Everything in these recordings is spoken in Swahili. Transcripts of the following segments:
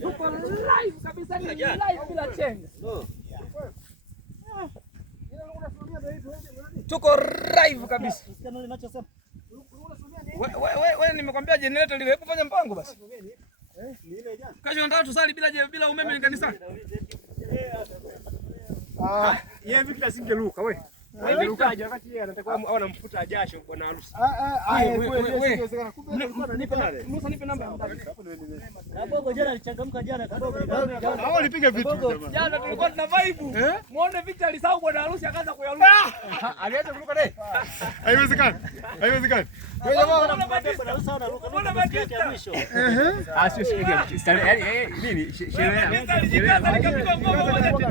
Tuko live kabisa, ni live bila chenga. Tuko live kabisa. Wewe nimekwambia generator lile, hebu fanya mpango basi. Kesho nataka tusali bila umeme kanisani. Yeye vipi asingeruka wewe? Alirukaje wakati yeye anatakiwa au anamfuta jasho bwana harusi. Musa nipe namba. Kabogo jana alichangamka jana Kabogo. Hao alipiga vitu jana tulikuwa tuna vibe. Muone Victor alisahau bwana harusi akaanza kuyaruka. Alianza kuruka naye. Haiwezekani. Haiwezekani. Wewe jamaa unamwambia bwana harusi anaruka. Mbona badilika mwisho? Sio shikige. Yaani nini? Sherehe. Alijikaza nikapigwa ngoma moja.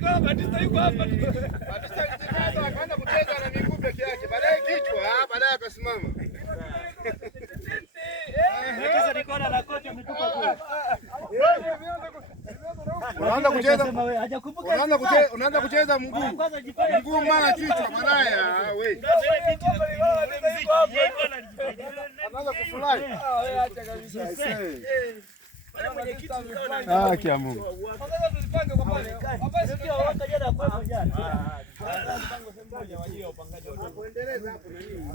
Kwa Batista yuko hapa. Akaanza kucheza na miguu peke yake, baadaye kichwa, baadaye akasimama. Kisa nikona na kocha ametupa kule. Unaanza kucheza mguu mara kichwa, baadaye wewe. Anaanza kufurahi. Acha kabisa. Kia Mungu. Sasa tulipange kwa pale. Hapa sio waka jana kwa jana. Mpango sehemu moja wajio upangaji. Hapo endeleza hapo nini?